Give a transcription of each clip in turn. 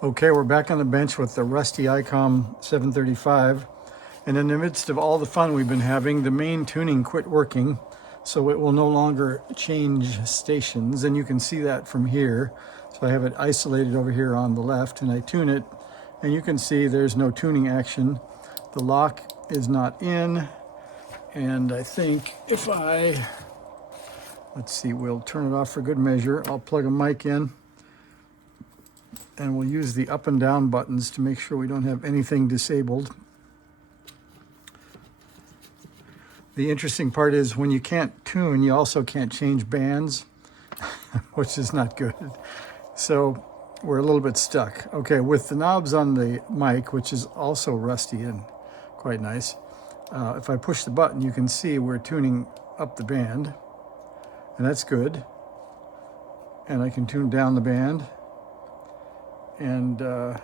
Okay, we're back on the bench with the rusty IC-735, and in the midst of all the fun we've been having, the main tuning quit working, so it will no longer change stations, and you can see that from here. So I have it isolated over here on the left, and I tune it, and you can see there's no tuning action. The lock is not in, and I think if let's see, we'll turn it off for good measure. I'll plug a mic in, and we'll use the up and down buttons to make sure we don't have anything disabled. The interesting part is when you can't tune, you also can't change bands, which is not good. So we're a little bit stuck. Okay, with the knobs on the mic, which is also rusty and quite nice, if I push the button, you can see we're tuning up the band, and that's good. And I can tune down the band. And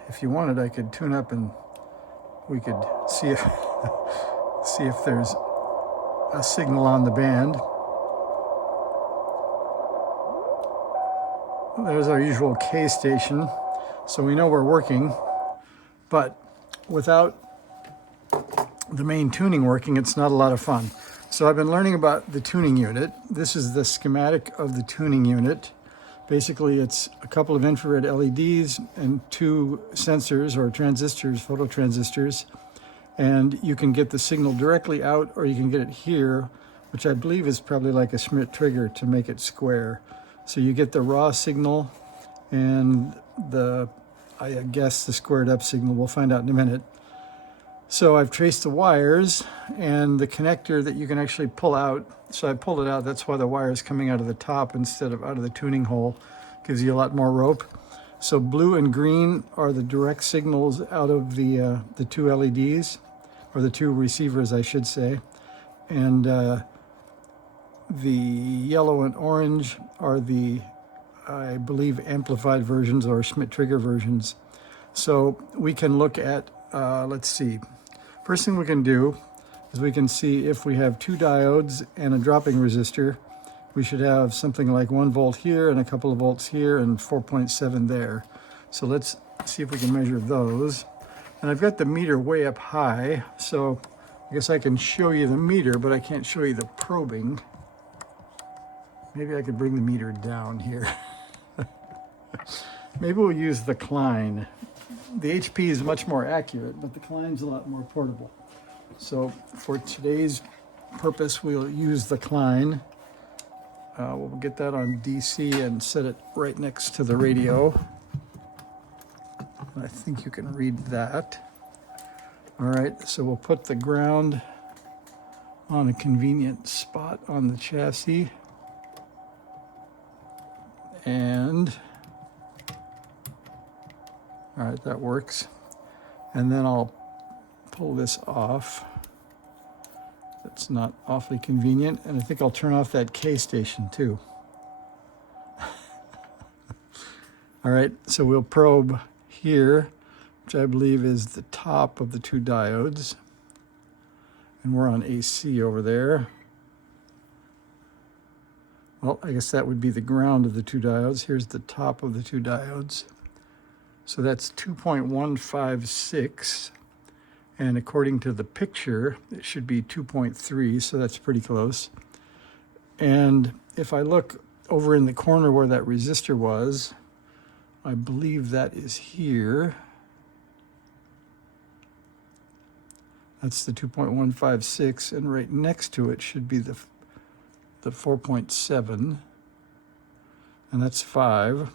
if you wanted, I could tune up and we could see if, see if there's a signal on the band. There's our usual K station, so we know we're working, but without the main tuning working, it's not a lot of fun. So I've been learning about the tuning unit. This is the schematic of the tuning unit. Basically, it's a couple of infrared LEDs and two sensors or transistors, phototransistors, and you can get the signal directly out or you can get it here, which I believe is probably like a Schmidt trigger to make it square. So you get the raw signal and I guess the squared up signal. We'll find out in a minute. So I've traced the wires and the connector that you can actually pull out. So I pulled it out. That's why the wire is coming out of the top instead of out of the tuning hole. Gives you a lot more rope. So blue and green are the direct signals out of the two LEDs, or the two receivers, I should say. And the yellow and orange are the, I believe, amplified versions or Schmidt trigger versions. So we can look at, let's see. First thing we can do is we can see if we have two diodes and a dropping resistor. We should have something like 1 volt here and a couple of volts here and 4.7 there. So let's see if we can measure those. And I've got the meter way up high, so I guess I can show you the meter, but I can't show you the probing. Maybe I could bring the meter down here. Maybe we'll use the Klein. The HP is much more accurate, but the Klein's a lot more portable. So for today's purpose, we'll use the Klein. We'll get that on DC and set it right next to the radio. I think you can read that. All right, so we'll put the ground on a convenient spot on the chassis. And all right, that works. And then I'll pull this off. That's not awfully convenient. And I think I'll turn off that K station too. All right, so we'll probe here, which I believe is the top of the two diodes. And we're on AC over there. Well, I guess that would be the ground of the two diodes. Here's the top of the two diodes. So that's 2.156, and according to the picture, it should be 2.3, so that's pretty close. And if I look over in the corner where that resistor was, I believe that is here. That's the 2.156, and right next to it should be the 4.7, and that's 5.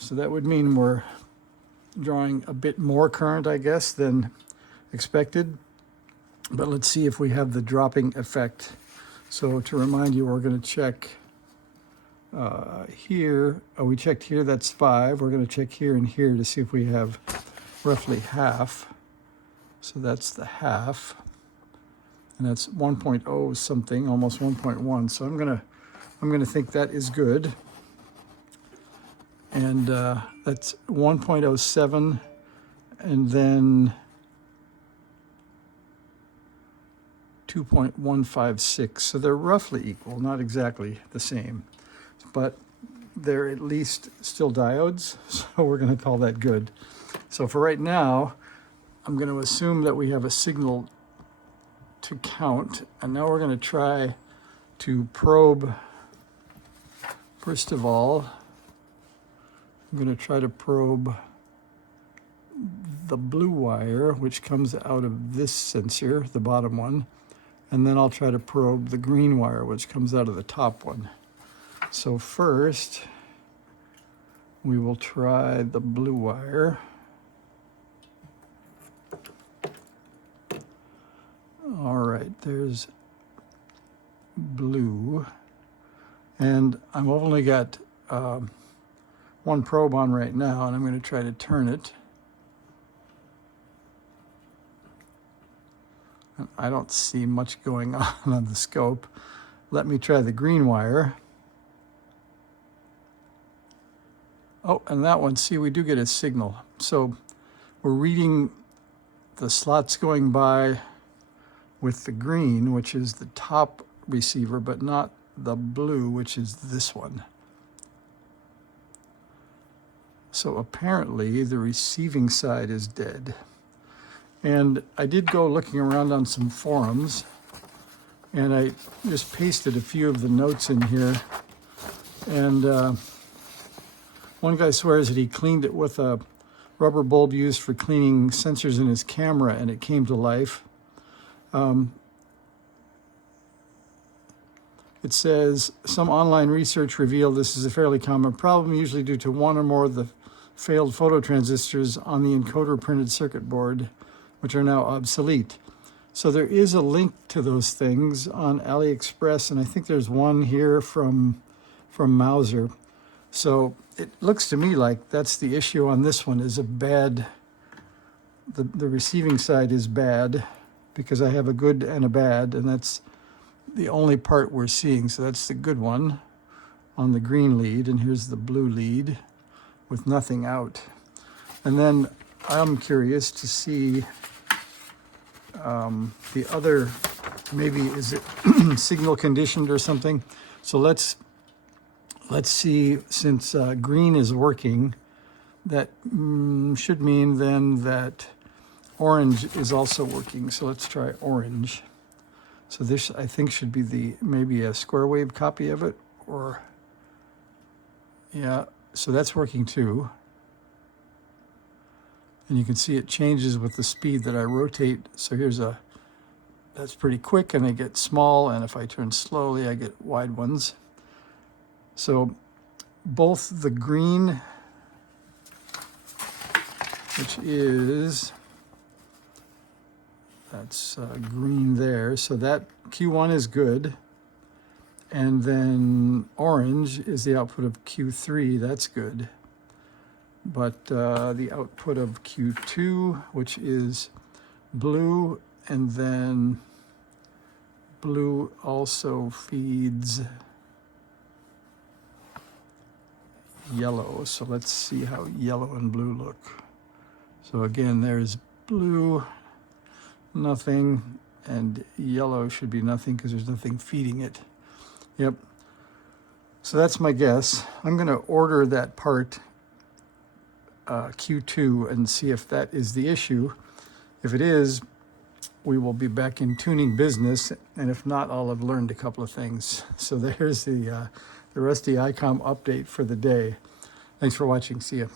So that would mean we're drawing a bit more current, I guess, than expected. But let's see if we have the dropping effect. So to remind you, we're going to check here. Oh, we checked here, that's 5. We're going to check here and here to see if we have roughly half. So that's the half. And that's 1.0 something, almost 1.1. So I'm gonna think that is good. And that's 1.07, and then 2.156. So they're roughly equal, not exactly the same. But they're at least still diodes, so we're going to call that good. So for right now, I'm going to assume that we have a signal to count, and now we're going to try to probe. First of all, I'm going to try to probe the blue wire, which comes out of this sensor, the bottom one, and then I'll try to probe the green wire, which comes out of the top one. So first, we will try the blue wire. All right, there's blue. And I've only got one probe on right now, and I'm going to try to turn it. And I don't see much going on the scope. Let me try the green wire. Oh, and that one, see, we do get a signal. So we're reading the slots going by with the green, which is the top receiver, but not the blue, which is this one. So apparently the receiving side is dead. And I did go looking around on some forums, and I just pasted a few of the notes in here. And one guy swears that he cleaned it with a rubber bulb used for cleaning sensors in his camera, and it came to life. It says, some online research revealed this is a fairly common problem, usually due to one or more of the failed phototransistors on the encoder printed circuit board, which are now obsolete. So there is a link to those things on AliExpress, and I think there's one here from Mouser. So it looks to me like that's the issue on this one, is a bad, the receiving side is bad, because I have a good and a bad, and that's the only part we're seeing. So that's the good one on the green lead, and here's the blue lead with nothing out. And then I'm curious to see the other, maybe is it signal conditioned or something. So let's see, since green is working, that should mean then that orange is also working. So let's try orange. So this, I think, should be maybe a square wave copy of it, or, yeah, so that's working too. And you can see it changes with the speed that I rotate. So that's pretty quick, and they get small, and if I turn slowly, I get wide ones. So both the green, which is, that's green there, so that Q1 is good, and then orange is the output of Q3, that's good. But the output of Q2, which is blue, and then blue also feeds yellow. So let's see how yellow and blue look. So again, there's blue, nothing, and yellow should be nothing because there's nothing feeding it. Yep. So that's my guess. I'm going to order that part Q2 and see if that is the issue. If it is, we will be back in tuning business, and if not, I'll have learned a couple of things. So there's the Rusty ICOM update for the day. Thanks for watching. See ya.